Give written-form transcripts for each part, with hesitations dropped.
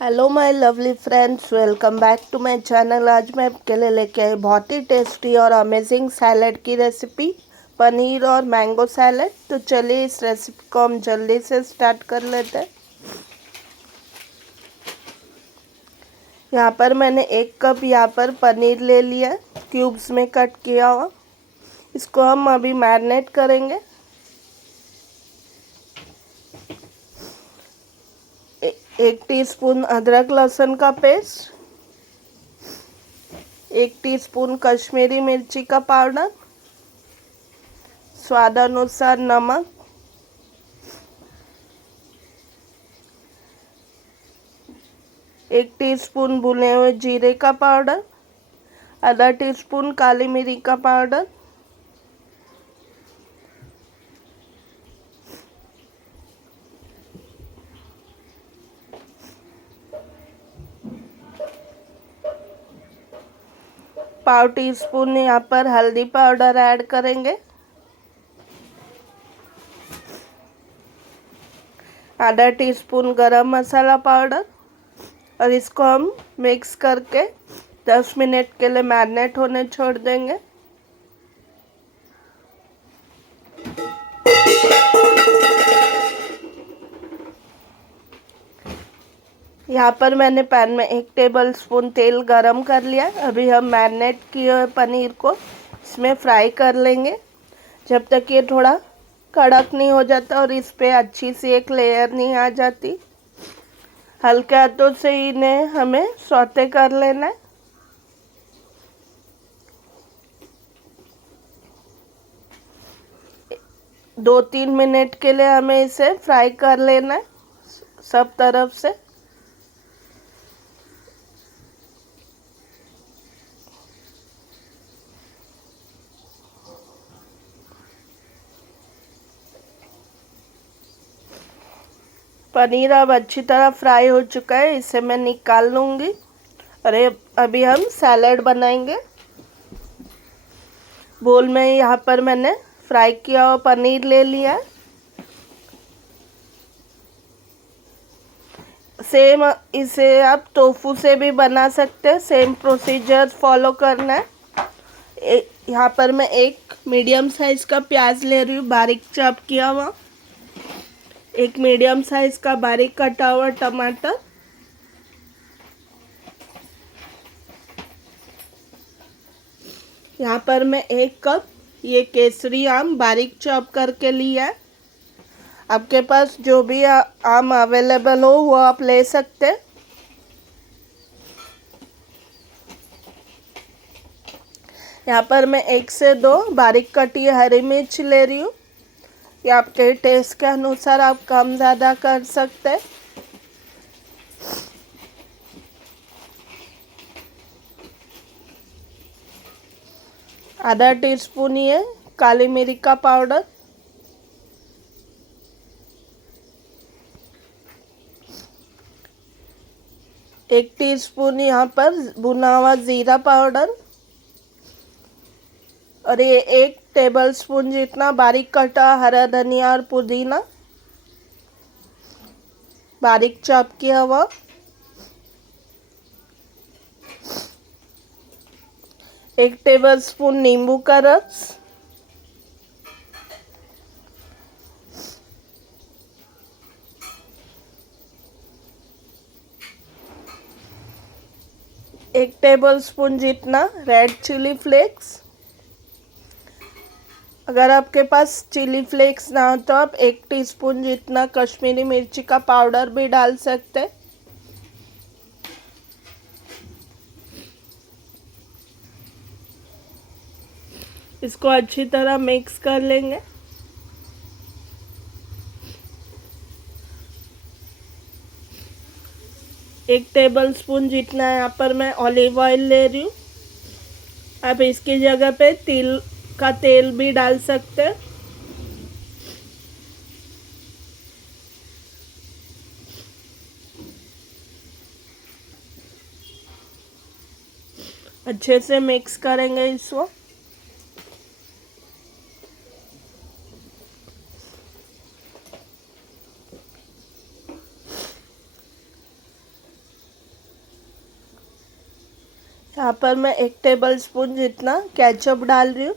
Hello my lovely friends, welcome back to my channel. आज मैं आपके लिए लेके आई बहुत ही टेस्टी और अमेजिंग सैलड की रेसिपी, पनीर और मैंगो सैलड। तो चलिए इस रेसिपी को हम जल्दी से स्टार्ट कर लेते हैं। यहाँ पर मैंने 1 कप यहाँ पर पनीर ले लिया है, क्यूब्स में कट किया हुआ। इसको हम अभी मैरिनेट करेंगे। 1 टीस्पून अदरक लहसुन का पेस्ट, 1 टीस्पून कश्मीरी मिर्ची का पाउडर, स्वादानुसार नमक, 1 टीस्पून भुने हुए जीरे का पाउडर, आधा टीस्पून काली मिर्च का पाउडर, ½ टीस्पून यहाँ पर हल्दी पाउडर ऐड करेंगे, आधा टीस्पून गरम मसाला पाउडर, और इसको हम मिक्स करके 10 मिनट के लिए मैरिनेट होने छोड़ देंगे। यहाँ पर मैंने पैन में 1 टेबलस्पून तेल गरम कर लिया। अभी हम मैरिनेट किए हुए पनीर को इसमें फ्राई कर लेंगे जब तक ये थोड़ा कड़क नहीं हो जाता और इस पे अच्छी सी एक लेयर नहीं आ जाती। हल्के हाथों से इन्हें हमें सौते कर लेना है। दो 3 मिनट के लिए हमें इसे फ्राई कर लेना है सब तरफ से। पनीर अब अच्छी तरह फ्राई हो चुका है, इसे मैं निकाल लूँगी। अरे अभी हम सैलड बनाएंगे। बोल में यहाँ पर मैंने फ्राई किया हुआ पनीर ले लिया है। सेम इसे आप टोफू से भी बना सकते हैं, सेम प्रोसीजर फॉलो करना है। यहाँ पर मैं एक मीडियम साइज का प्याज ले रही हूँ, बारीक चॉप किया हुआ। एक मीडियम साइज का बारीक कटा हुआ टमाटर, यहाँ पर मैं 1 कप ये केसरी आम बारीक चॉप करके लिया है। आपके पास जो भी आम अवेलेबल हो वो आप ले सकते हैं। यहाँ पर मैं 1 से 2 बारीक कटी हरी मिर्च ले रही हूँ। ये आपके टेस्ट के अनुसार आप कम ज़्यादा कर सकते हैं। आधा टीस्पून ये काली मिर्च का पाउडर, 1 टीस्पून यहाँ पर भुना हुआ जीरा पाउडर, और ये 1 टेबलस्पून जितना बारीक कटा हरा धनिया और पुदीना बारीक चॉप किया हुआ, 1 टेबलस्पून नींबू का रस, एक टेबलस्पून जितना रेड चिली फ्लेक्स। अगर आपके पास चिली फ्लेक्स ना हो तो आप 1 टीस्पून जितना कश्मीरी मिर्ची का पाउडर भी डाल सकते हैं। इसको अच्छी तरह मिक्स कर लेंगे। एक टेबलस्पून जितना यहाँ पर मैं ऑलिव ऑयल ले रही हूँ। आप इसकी जगह पे तिल का तेल भी डाल सकते हैं। अच्छे से मिक्स करेंगे इसको। यहाँ पर मैं 1 टेबलस्पून जितना केचप डाल रही हूँ।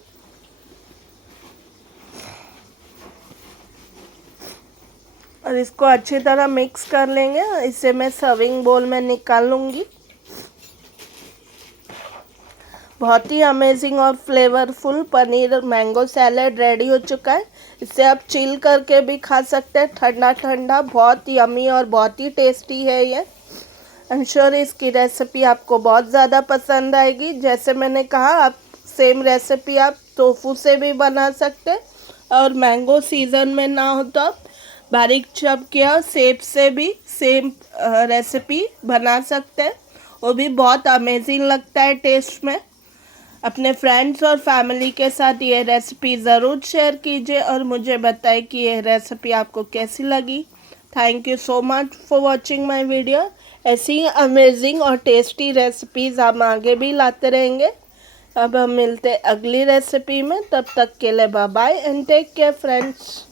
और इसको अच्छी तरह मिक्स कर लेंगे। इसे मैं सर्विंग बोल में निकाल लूँगी। बहुत ही अमेजिंग और flavourful paneer mango salad ready हो चुका है। इसे आप चिल करके भी खा सकते हैं, ठंडा ठंडा। बहुत यमी और बहुत ही टेस्टी है ये। आई एम श्योर इसकी रेसिपी आपको बहुत ज़्यादा पसंद आएगी। जैसे मैंने कहा, आप सेम रेसिपी आप टोफू से भी बना सकते हैं, और मैंगो सीज़न में ना हो तो आप बारीक चॉप किया सेब से भी सेम रेसिपी बना सकते हैं। वो भी बहुत अमेजिंग लगता है टेस्ट में। अपने फ्रेंड्स और फैमिली के साथ ये रेसिपी ज़रूर शेयर कीजिए और मुझे बताएं कि ये रेसिपी आपको कैसी लगी। Thank you so much for watching my video. ऐसी ही अमेजिंग और टेस्टी रेसिपीज़ हम आगे भी लाते रहेंगे। अब हम मिलते अगली रेसिपी में। तब तक के लिए bye bye and take care friends.